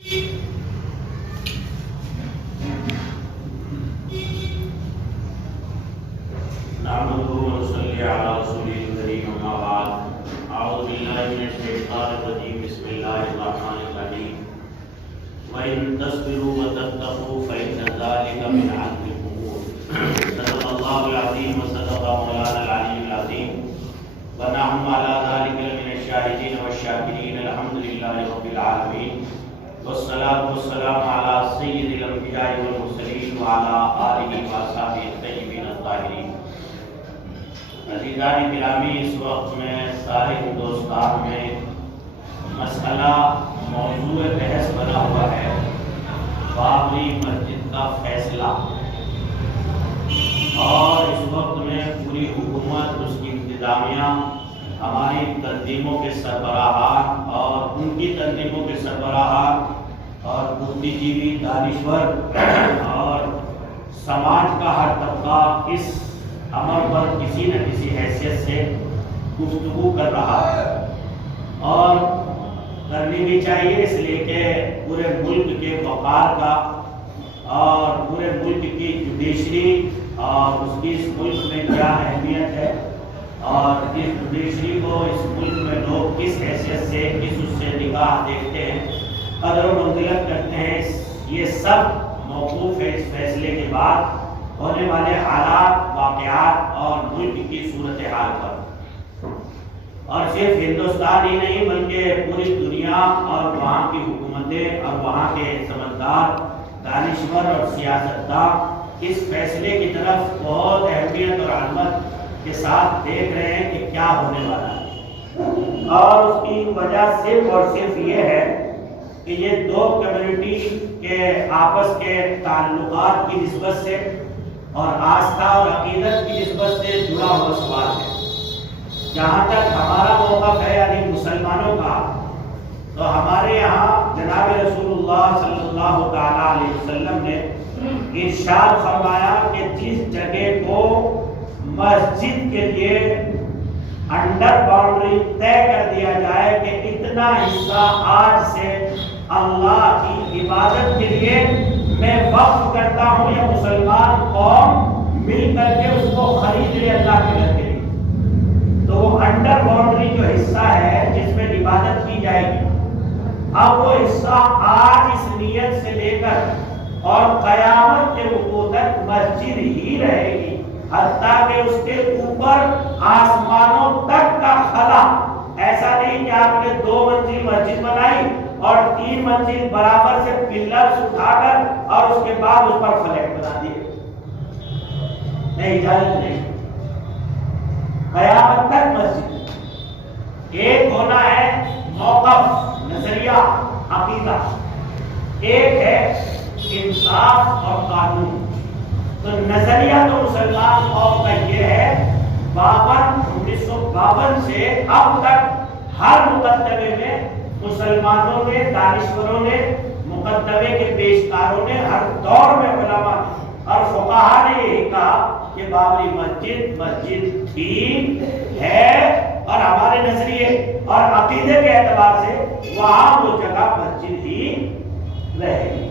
نحمده ونصلي على رسوله الكريم اما بعد اعوذ بالله من الشيطان الرجيم بسم الله الرحمن الرحيم وان تصبروا وتتقوا فان ذلك من عزم الامور صدق الله العظيم وصدق مولانا العلي العظيم ونحن على ذلك من الشاهدين والشاكرين الحمد لله رب العالمين والصلاة والسلام على سید الانبیاء والمرسلین وعلى آلہ وصحبہ الطیبین الطاہرین۔ عزیزان گرامی، اس وقت میں سارے ہندوستان میں مسئلہ موضوع بحث بنا ہوا ہے بابری مسجد کا فیصلہ، اور اس وقت میں پوری حکومت، اس کی انتظامیہ، ہماری تنظیموں کے سربراہان اور ان کی تنظیموں کے سربراہان اور بدھ جیوی، دانشور اور سماج کا ہر طبقہ اس امر پر کسی نہ کسی حیثیت سے گفتگو کر رہا ہے، اور کرنی بھی چاہیے، اس لیے کہ پورے ملک کے وقار کا اور پورے ملک کی جوڈیشری اور اس کی اس ملک میں کیا اہمیت ہے، اور اس جوڈیشری کو اس ملک میں لوگ کس حیثیت سے، کس اس سے نگاہ دیکھتے ہیں، قدر و منزلت کرتے ہیں، یہ سب موقوف ہے اس فیصلے کے بعد ہونے والے حالات، واقعات اور ملک کی صورتحال پر۔ اور صرف ہندوستان ہی نہیں بلکہ پوری دنیا اور وہاں کی حکومتیں اور وہاں کے سمجھدار، دانشور اور سیاستدان اس فیصلے کی طرف بہت اہمیت اور عظمت کے ساتھ دیکھ رہے ہیں کہ کیا ہونے والا ہے، اور اس کی وجہ صرف اور صرف یہ ہے کہ یہ دو کمیونٹی کے آپس کے تعلقات کی نسبت سے اور آستھا اور عقیدت کی نسبت سے جڑا ہوا سوال ہے۔ جہاں تک ہمارا موقف ہے یعنی مسلمانوں کا، تو ہمارے یہاں جناب رسول اللہ صلی اللہ تعالیٰ علیہ وسلم نے ارشاد فرمایا کہ جس جگہ کو مسجد کے لیے انڈر باؤنڈری طے کر دیا جائے کہ اتنا حصہ آج سے اللہ کی عبادت کے لیے میں وقف کرتا ہوں، یا مسلمان قوم مل کر کے اس کو خرید لے اللہ کے گھر کے لیے، تو وہ انڈر باؤنڈری جو حصہ ہے جس میں عبادت کی جائے گی، اب وہ حصہ آج اس نیت سے لے کر اور قیامت کے وقوع تک مسجد ہی رہے گی، حتیٰ کہ اس کے اوپر آسمانوں تک کا خلا۔ ایسا نہیں کہ آپ نے 2 منزل مسجد بنائی اور 3 منزل برابر سے پلرز اٹھا کر اور اس کے بعد اس پر فلیٹ بنا دیے، نہیں، اجازت نہیں۔ قیامت تک مسجد ایک ہونا ہے موقف، نظریہ، عقیدہ، ایک ہے انصاف اور قانون۔ تو نظریہ تو مسلمان قوم کا یہ ہے، 1952 سے اب تک ہر مقدمے میں مسلمانوں نے، دانشوروں نے، مقدمے کے پیشکاروں نے، ہر دور میں علماء اور فقہا نے یہی کہا کہ بابری مسجد تھی، ہے، اور ہمارے نظریے اور عقیدے کے اعتبار سے وہاں وہ جگہ مسجد ہی رہے گی۔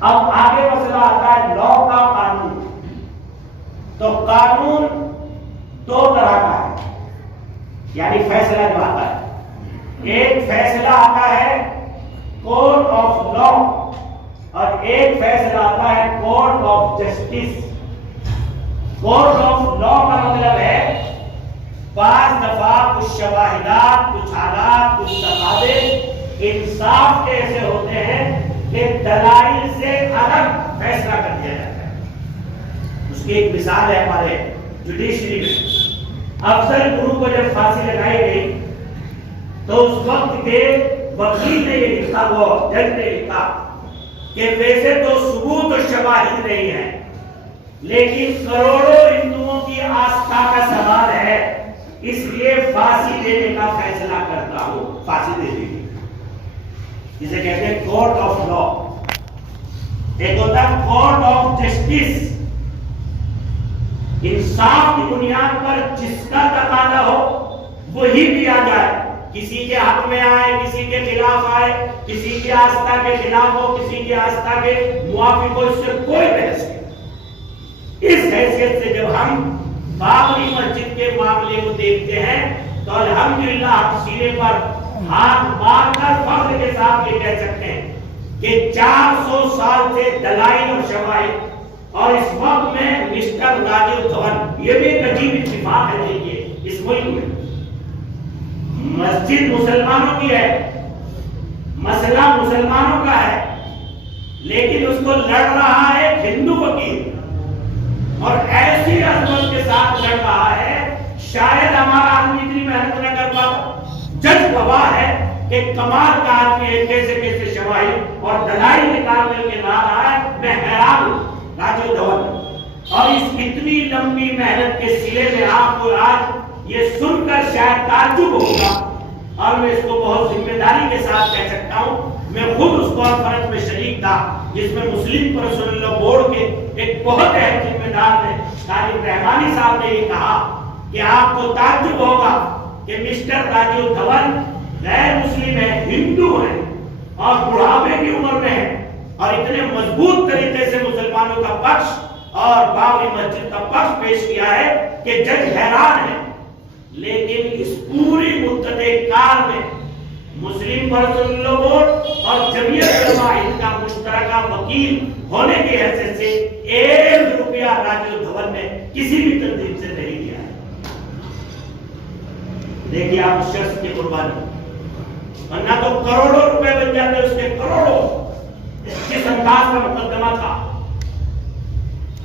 اب آگے مسئلہ آتا ہے لا کا قانون۔ تو قانون 2 طرح کا ہے، یعنی فیصلہ جو آتا ہے، ایک فیصلہ آتا ہے کورٹ آف لا اور ایک فیصلہ آتا ہے court of justice. Court of law کا مطلب ہے بعض دفعہ کچھ شواہدات، کچھ حالات، کچھ تقاضے انصاف کے ایسے ہوتے ہیں کہ دلائل سے الگ فیصلہ کر دیا جاتا ہے۔ اس کی ایک مثال ہے ہمارے جوڈیشری میں، افضل گرو کو جب پھانسی لگائی گئی تو اس وقت کے وکیل نے یہ لکھا، وہ جج نے لکھا کہ ویسے تو ثبوت و شواہد نہیں ہے، لیکن کروڑوں ہندوؤں کی آستھا کا سوال ہے، اس لیے پھانسی دینے کا فیصلہ کرتا ہوں، پھانسی دے دی، جسے کہتے ہیں کورٹ آف لا۔ ایک ہوتا ہے کورٹ آف جسٹس، انصاف کی بنیاد پر جس کا تقاضا ہو وہی دیا جائے، کسی کے حق میں آئے، کسی کے خلاف آئے، کسی کی آستھا کے خلاف ہو، کسی کی آستھا کے موافق ہو، اس سے کوئی بحث نہیں۔ اس حیثیت سے جب ہم بابری مسجد کے معاملے کو دیکھتے ہیں تو الحمدللہ ہم سینے پر ہاتھ مار کر فخر کے ساتھ یہ کہہ سکتے ہیں کہ 400 سال سے دلائل اور شواہد، اور اس وقت میں مسٹر راجیو دھون، یہ بھی ایک عجیب اتفاق ہے دیکھیے اس ملک میں، مسجد مسلمانوں کی ہے، مسئلہ مسلمانوں کا ہے، لیکن اس کو لڑ رہا ہے ہندو وکیل، اور ایسی عظمت کے ساتھ لڑ رہا ہے شاید ہمارا آدمی اتنی محنت نہ کر پاتا۔ جج گواہ ہے کہ کمال کا آدمی ہے، کیسے کیسے شواہد اور دلائل نکال کر کے لا رہا ہے۔ میں حیران ہوں راجیو دھون، اور اس اتنی لمبی محنت کے سلے میں آپ کو آج یہ سن کر شاید تعجب ہوگا، اور میں اس کو بہت ذمہ داری کے ساتھ کہہ سکتا ہوں، میں خود اس کانفرنس میں شریک تھا جس میں مسلم پرسنل لا بورڈ کے ایک بہت اہم ذمہ دار نے طالب رحمانی صاحب نے یہ کہا کہ آپ کو تعجب ہوگا کہ مسٹر راجیو دھون غیر مسلم ہے، ہندو ہے، اور بڑھاپے کی عمر میں ہے، اور اتنے مضبوط طریقے سے مسلمانوں کا پکش اور بابری مسجد کا پکش پیش کیا ہے کہ جج حیران ہے۔ لیکن اس پوری مدت کار میں مسلم پرسنل لا بورڈ اور جمعیت علماء ہند کا مشترکہ وکیل ہونے کی حیثیت سے 1 روپیہ راجیو دھون نے کسی بھی تنظیم سے نہیں دیا ہے۔ دیکھیے آپ اس شخص کی قربانی، ورنہ تو کروڑوں روپے بن جاتے اس کے، کروڑوں، جس انداز کا مقدمہ تھا،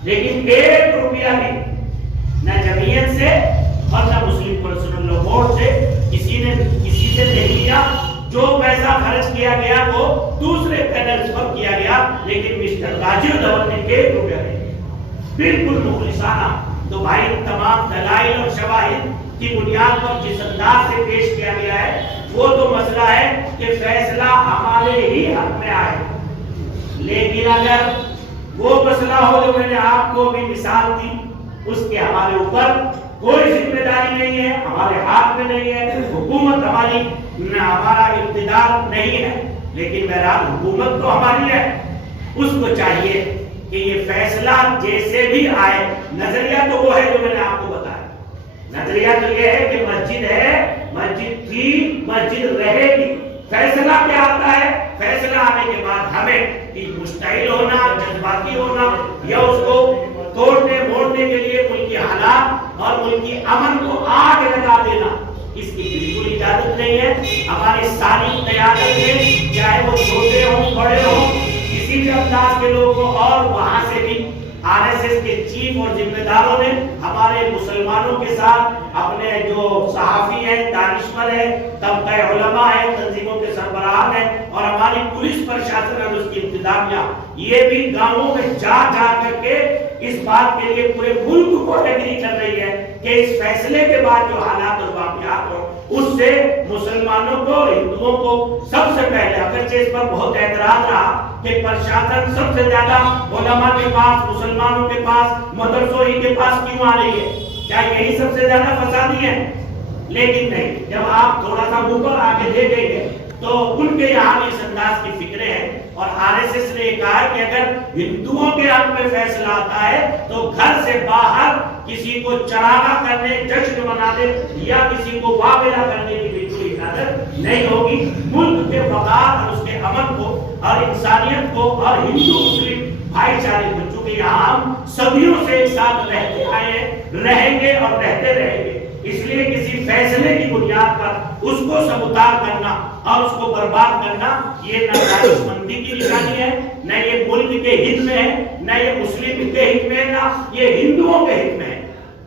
لیکن 1 روپیہ بھی نہ جمعیت سے اور نہ مسلم پرسنل لا بورڈ سے کسی سے نہیں لیا۔ جو پیسہ خرچ کیا گیا وہ دوسرے پینلز پر کیا گیا، لیکن مسٹر راجیو دھون نے 1 روپیہ نہیں دیا، بالکل مخلصانہ۔ تو بھائی تمام دلائل اور شواہد کی بنیاد پر جس انداز سے پیش کیا گیا ہے وہ تو مسئلہ ہے کہ فیصلہ ہمارے ہی حق میں آئے، لیکن اگر وہ مسئلہ ہو جو میں نے آپ کو بھی مثال دی، اس کے ہمارے اوپر کوئی ذمہ داری نہیں ہے، ہمارے ہاتھ میں نہیں ہے، حکومت ہمارا اقتدار نہیں ہے، لیکن بہرحال حکومت تو ہماری ہے، اس کو چاہیے کہ یہ فیصلہ جیسے بھی آئے، نظریہ تو وہ ہے جو میں نے آپ کو بتایا، نظریہ تو یہ ہے کہ مسجد ہے، مسجد تھی، مسجد رہے گی۔ فیصلہ کیا آتا ہے؟ فیصلہ آنے کے بعد ہمیں مشتعل ہونا، جذباتی ہونا، یا اس کو توڑنے موڑنے کے لیے ملکی حالات اور ملکی امن کو آگ لگا دینا، اس کی بالکل اجازت نہیں ہے۔ ہماری ساری قیادت میں چاہے وہ چھوٹے ہوں بڑے ہوں، کسی بھی انداز کے لوگ ہوں، اور وہاں سے بھی RSS کے چیف اور ذمہ داروں نے ہمارے مسلمانوں کے ساتھ اپنے جو صحافی ہیں، دانشور ہیں، طبقہ علماء ہیں، تنظیموں کے سربراہ ہیں، اور ہماری پولیس پرشاسن اور اس کی انتظامیہ، یہ بھی گاؤں میں جا کر کے اس بات کے لیے پورے ملک کو ایگری کر رہی ہے کہ اس فیصلے کے بعد جو حالات اور واقعات ہوں اس سے مسلمانوں کو، ہندوؤں کو سب سے پہلے، اگرچہ اس پر بہت اعتراض رہا کہ پرشاسن سب سے زیادہ علماء کے پاس، مسلمانوں کے پاس، مدرسوں ہی کے پاس کیوں آ رہی ہے، کیا یہی سب سے زیادہ فسادی ہے؟ لیکن نہیں، جب آپ تھوڑا سا اوپر آگے دیکھیں گے تو ان کے یہاں بھی اس انداز کی فکریں ہیں، اور RSS نے یہ کہا ہے کہ اگر ہندوؤں کے حق میں فیصلہ آتا ہے تو گھر سے باہر کسی کو چراغا کرنے، جشن منانے یا کسی کو واویلا کرنے کی بالکل اجازت نہیں ہوگی۔ ملک کے وقار اور اس کے امن کو اور انسانیت کو اور ہندو مسلم بھائی چارے کو، چونکہ یہاں ہم صدیوں سے ایک ساتھ رہتے آئے ہیں، رہیں گے اور رہتے رہیں گے، اس لیے کسی فیصلے کی بنیاد پر اس کو سبوتار کرنا اور اس کو برباد کرنا یہ نہ دانش مندی کی نشانی ہے، نہ یہ ملک کے ہت میں ہے، نہ یہ مسلم کے ہت میں ہے، نہ یہ ہندوؤں کے ہت میں ہے۔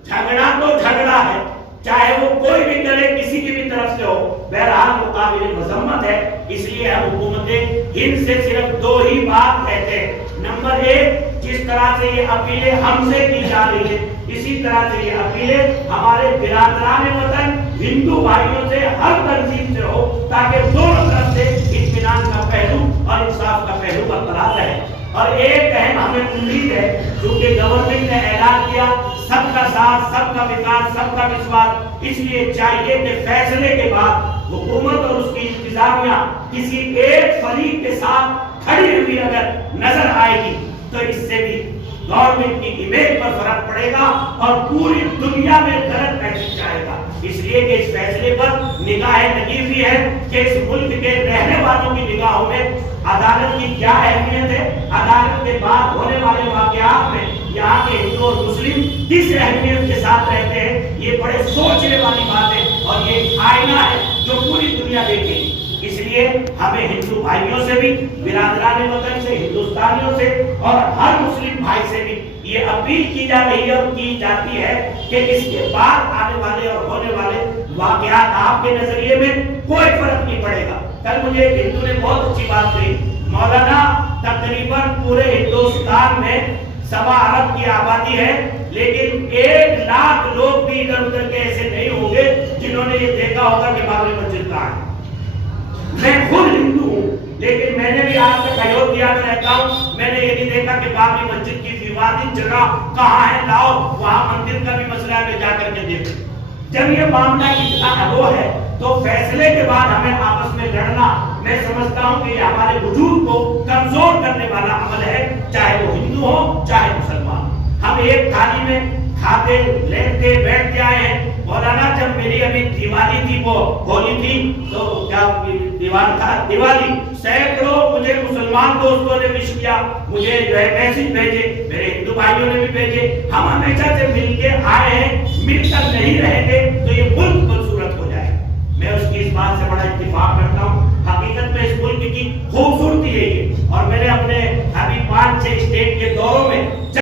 جھگڑا تو جھگڑا ہے، چاہے وہ کوئی بھی کرے، کسی کی بھی طرف سے ہو، بہرحال مقابل مذمت ہے۔ اس لیے ہم حکومت ہند سے صرف 2 ہی بات کہتے ہیں۔ نمبر 1، جس طرح سے یہ اپیلیں ہم سے کی جا رہی ہے، اسی طرح سے یہ اپیلیں ہمارے برادران وطن ہندو بھائیوں سے، ہر تنظیم سے ہو، تاکہ دونوں طرف سے اطمینان کا پہلو اور انصاف کا پہلو برقرار رہے۔ اور ایک اہم ہمیں امید ہے، کیونکہ گورنمنٹ نے اعلان کیا سب کا ساتھ، سب کا وکاس، سب کا وشواس، اس لیے چاہیے کہ فیصلے کے بعد حکومت اور اس کی انتظامیہ کسی ایک فریق کے ساتھ کھڑی ہوئی اگر نظر آئے گی تو اس سے بھی گورنمنٹ کی امیج پر فرق پڑے گا اور پوری دنیا میں غلط میسج جائے گا. اس لیے کہ اس فیصلے پر نگاہیں لگی ہوئی ہے کہ اس ملک کے رہنے والوں کی نگاہوں میں عدالت کی کیا اہمیت ہے, عدالت کے بعد ہونے والے واقعات میں یہاں کے ہندو اور مسلم کس اہمیت کے ساتھ رہتے ہیں. یہ بڑے سوچنے والی بات ہے اور یہ آئینہ ہے جو پوری دنیا دیکھے گی. اس لیے ہمیں ہندو بھائیوں سے بھی, برادران وطن سے, ہندوستانیوں سے اور ہر مسلم بھائی سے بھی یہ اپیل کی جا رہی ہے اور کی جاتی ہے کہ اس کے بعد آنے والے اور ہونے والے واقعات آپ کے نظریے میں کوئی فرق نہیں پڑے گا. کل مجھے ایک ہندو نے بہت اچھی بات کہی, مولانا تقریباً پورے ہندوستان میں 1.25 ارب کی آبادی ہے, لیکن 1 لاکھ لوگ بھی ادھر ادھر کے ایسے نہیں ہوں گے جنہوں نے یہ دیکھا ہوگا کہ بابری مسجد کہاں ہے. میں خود ہندو ہوں, لیکن میں نے بھی آج تک ایودھیا میں رہتا ہوں, میں نے یہ نہیں دیکھا کہ بابری مسجد کی ویوادت جگہ کہاں ہے, لاؤ وہاں مندر کا بھی مسئلہ ہے, میں جا کر کے دیکھوں. جب یہ معاملہ اتنا وہ ہے تو فیصلے کے بعد ہمیں آپس میں لڑنا, میں سمجھتا ہوں کہ یہ ہمارے وجود کو کمزور کرنے والا عمل ہے, چاہے وہ ہندو ہو چاہے مسلمان. ہم ایک تھالی میں کھاتے لیتے بیٹھتے آئے ہیں. مولانا جب میری ابھی دیوالی تھی, وہ ہولی تھی, تو کیا دیوان تھا دیوالی, سینکڑوں مجھے مسلمان دوستوں نے وش کیا, مجھے جو ہے میسج بھیجے, میرے ہندو بھائیوں نے بھی بھیجے. ہم ہمیشہ سے مل کے آئے ہیں, مل کر نہیں رہیں گے تو یہ ملک بدصورت ہو جائے. میں اس کی اس بات سے بڑا اتفاق کرتا ہوں. حقیقت میں اس ملک کی خوبصورتی ہے یہ, اور میں نے اپنے